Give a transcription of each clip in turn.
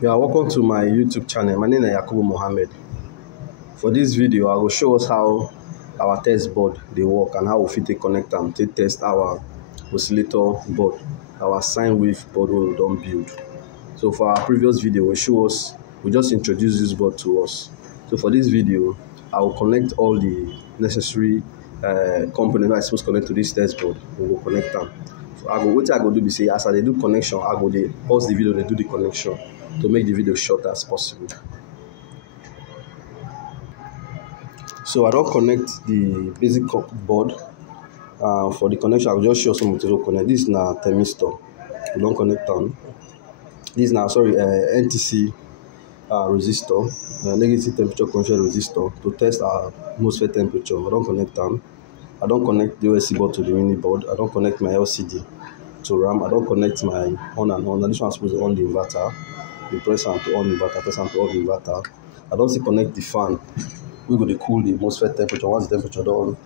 Yeah, welcome to my YouTube channel. My name is Yakubu Mohammed. For this video, I will show us how our test board they work and how we fit connect them to test our oscillator board, our sine wave board we don't build. So for our previous video, we just introduce this board to us. So for this video, I will connect all the necessary components I supposed to connect to this test board. We will connect them. So what I go do be say as I do connection, I go pause the video, they do the connection to make the video short as possible. So I don't connect the basic board. For the connection, I will just show some material connect. This is now thermistor. We don't connect on. This is now NTC resistor, negative temperature control resistor to test our MOSFET temperature. I don't connect them. I don't connect the OSC board to the mini board. I don't connect my LCD to RAM. I don't connect my on and on. This one is supposed to on the inverter. You press on to on inverter, press on to off inverter. I don't see connect the fan. We go to cool the MOSFET temperature. Once the temperature don't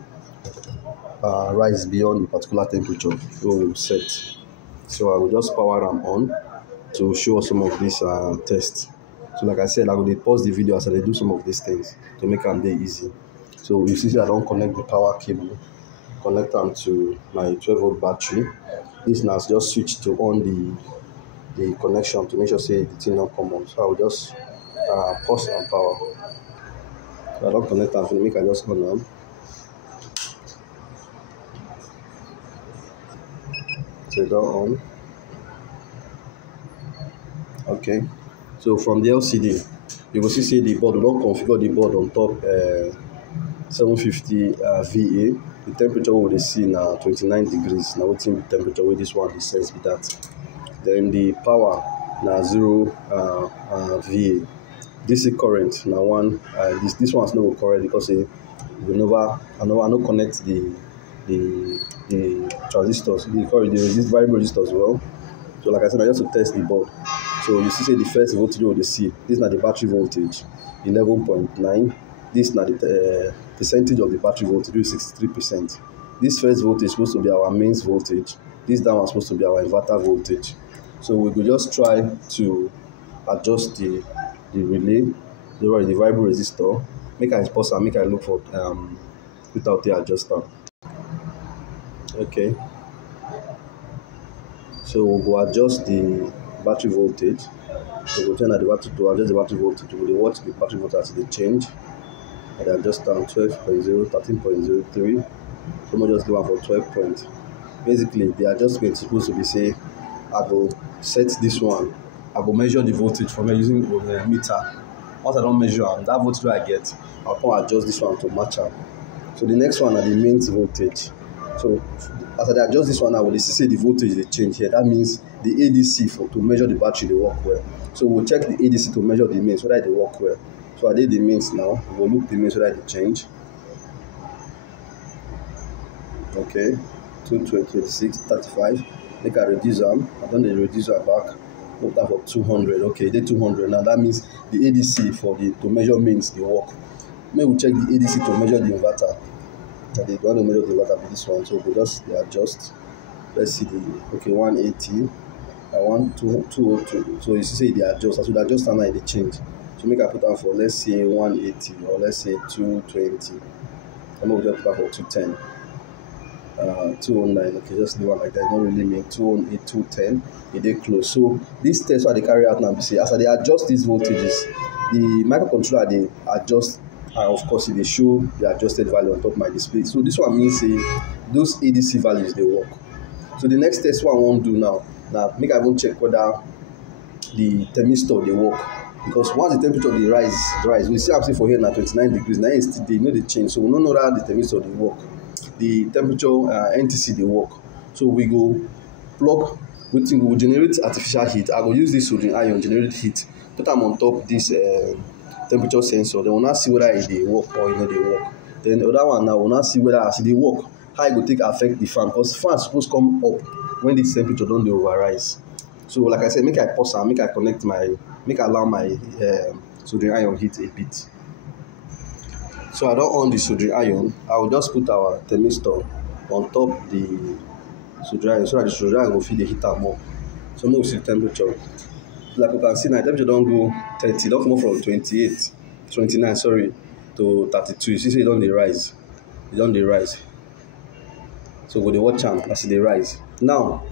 rise beyond the particular temperature, we will set. So I will just power them on to show some of these tests. So like I said, I will pause the video as I do some of these things to make them very easy. So you see I don't connect the power cable, connect them to my 12-volt battery. This now just switch to on the connection to make sure say the thing not come on. So I will just pause and power. So I don't connect them to make I just on them. So it's on. Okay. So from the LCD, you will see the board. We don't configure the board on top 750 VA. The temperature we will see now 29 degrees. Now what's the temperature where this one is sense with that. Then the power now 0 VA. DC current now one. This one's no correct because I no connect the transistors. The resist variable resistor as well. So like I said, I just to test the board. So you see the first voltage you will see. This is not the battery voltage, 11.9. This is not the percentage of the battery voltage, which is 63%. This first voltage is supposed to be our mains voltage. This down is supposed to be our inverter voltage. So we will just try to adjust the relay, the variable resistor. Make I pause and make I look for without the adjuster. Okay. So we will adjust the battery voltage. So we will turn at the battery to adjust the battery voltage. We will watch the battery voltage as they change. And adjust down 12.0, 13.03. So we just go on for 12 point. Basically, the adjustment is supposed to be say, I will set this one. I will measure the voltage from using a meter. Once I don't measure that voltage I get, I'll come adjust this one to match up. So the next one are the mains voltage. So as I adjust this one now, we see the voltage they change here. That means the ADC to measure the battery they work well. So we'll check the ADC to measure the mains so that they work well. So I did the mains now. We'll look the mains so that they change. Okay, 226, 35. Make I reduce them. I done the reduce them back. Move that for 200. Okay, they 200. Now that means the ADC to measure mains they work. Maybe we check the ADC to measure the inverter. They want to measure the inverter with this one, so we just adjust. Let's see the 180. I want 202. So you see they adjust. So the adjust and they change. So make I put down for let's say 180 or let's say 220. I'm going to just put down for 210. 209. Okay, just leave one like that. It don't really mean 208, 210. They close. So this test what they carry out now, see as they adjust these voltages, the microcontroller they adjust. Of course, they show the adjusted value on top of my display. So this one means those ADC values they work. So the next test one I want to do now make I even check whether the thermistor they work. Because once the temperature they rise, we see I'm saying for here now 29 degrees. Now it's still they know they change. So we don't know that the thermistor they work. The temperature NTC they work. So we go plug. We will generate artificial heat. I will use this soldering iron generate heat. Put them on top this. Temperature sensor. Then we'll not see whether they work or they work. Then the other one now we'll not see whether as they work, how it will take affect the fan, because fan is supposed to come up when the temperature don't they overrise. So like I said, make I pause and make I connect make I allow my soldering iron heat a bit. So I don't on the soldering iron. I will just put our thermistor on top the soldering iron so that the soldering iron will feed the heater more. So we'll see temperature. like we can see now, temperature don't go 30, don't come up from 28, 29, sorry, to 32. You see, say it don't dey rise. It don't dey rise. So we dey watch am as e dey rise. Now,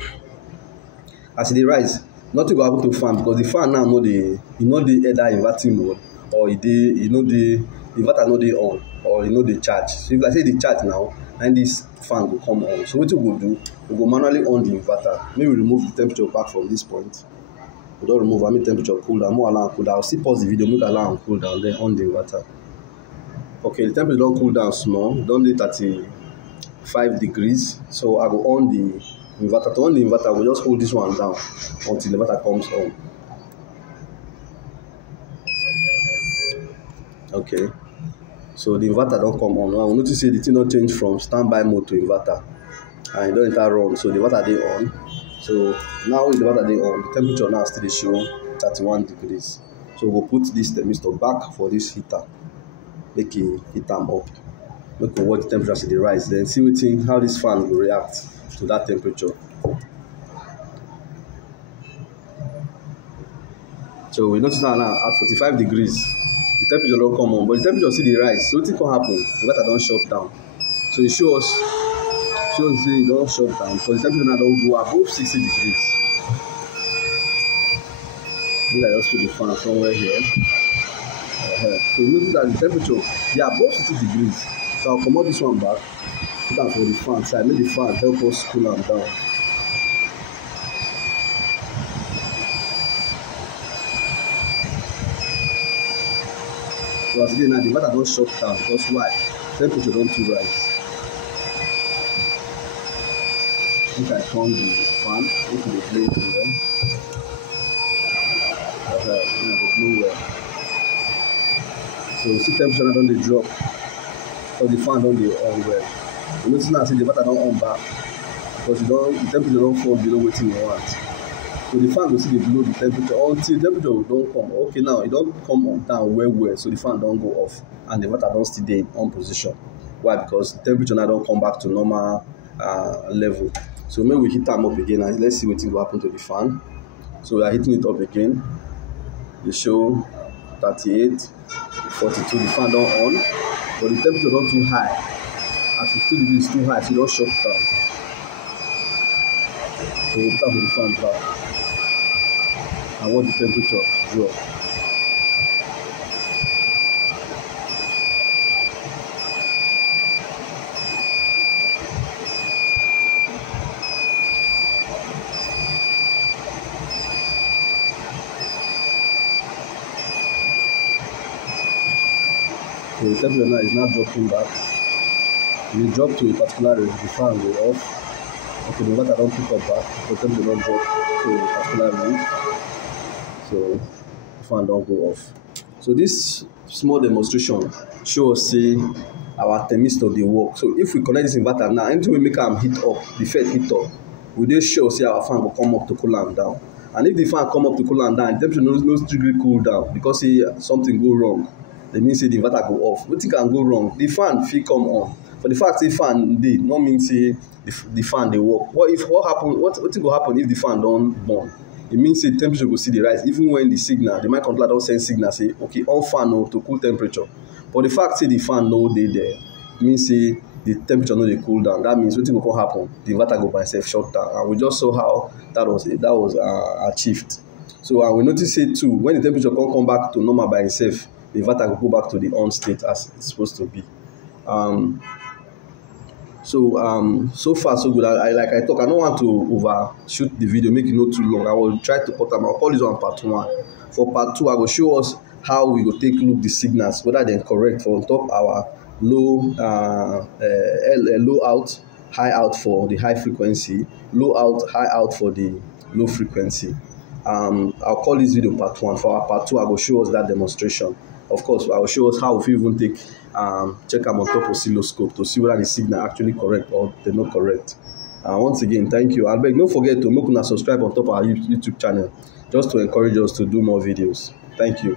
as e dey rise, nothing go happen to fan because the fan now no dey either inverting mode or the inverter no dey on or e no dey charge. So if I say the charge now, and this fan will come on. So what we go do, we go manually on the inverter. Maybe we remove the temperature back from this point. We don't remove, I mean temperature cool down, more allow cool down. I'll still pause the video, make allow cool down, then on the inverter. Okay, the temperature don't cool down small, don't do 35 degrees. So I go on the inverter. To on the inverter, we'll just hold this one down until the inverter comes on. Okay. So the inverter don't come on. Now notice the thing don't change from standby mode to inverter, and it don't enter run. So the inverter dey on. So now with the inverter dey on, the temperature now still show 31 degrees. So we'll put this thermistor back for this heater. Make it heat them up. Make we watch the temperature as it rise. Then see how this fan will react to that temperature. So we notice now at 45 degrees. The temperature don't come on, but the temperature still dey rise. So what can happen? The inverter don't shut down. So it shows say it don't shut down because the temperature now don't go above 60 degrees. Maybe I just put the fan somewhere here. So you notice that the temperature is above 60 degrees. So I'll come out this one back, put that for the fan side. Make the fan help us cool them down. So as again now the inverter don't shut down because why? Temperature don't too rise. I think I turn the fan into the blade here. Okay, the blue well. So see temperature now don't drop because the fan don't on well. You notice now see the inverter don't on back because the temperature don't fall below what you want. So the fan will see below the temperature until the temperature don't come. Okay, now it don't come on down well. So the fan don't go off and the inverter don't stay there in on position. Why? Because the temperature now don't come back to normal level. So maybe we heat them up again and let's see what will happen to the fan. So we are heating it up again. They show 38, 42. The fan don't on, but the temperature don't too high. At 15 degrees too high, so it don't shut down. So we'll start with the fan back. And watch the temperature drop. So the temperature now is now dropping back. When it drop to a particular range, the fan will off. Okay, the inverter don't pick up back, the temperature don't drop to a particular range. So the fan don't go off. So this small demonstration shows say our thermistor dey work. So if we connect this inverter now, anything we make am heat up, the FET heat up, we dey sure say our fan will come up to cool am down. And if the fan come up to cool am down, the temperature no strictly cool down because say something go wrong. They mean say the inverter go off. Wetin can go wrong? The fan fit come on. For the fact say fan dey, no mean say the fan dey work. What go happen if the fan don burn? It means say temperature go see the rise even when the signal, the mic controller don send signal say okay on fan o to cool temperature. But the fact say the fan no dey there means say the temperature no dey cool down. That means wetin go come happen? The inverter go by itself shut down, and we just saw how that was achieved. So and we notice say too when the temperature come back to normal by itself, the inverter will go back to the on state as it's supposed to be. So far so good. Like I talk, I don't want to overshoot the video, make it not too long. I will try to cut them. I'll call this one part 1. For part 2, I will show us how we go take look the signals, whether they're correct for on top our low out, high out for the high frequency, low out, high out for the low frequency. I'll call this video part 1. For our part 2, I will show us that demonstration. Of course, I will show us how we even take check them on top of oscilloscope to see whether the signal actually correct or they're not correct. Once again, thank you. And don't forget to make una subscribe on top of our YouTube channel just to encourage us to do more videos. Thank you.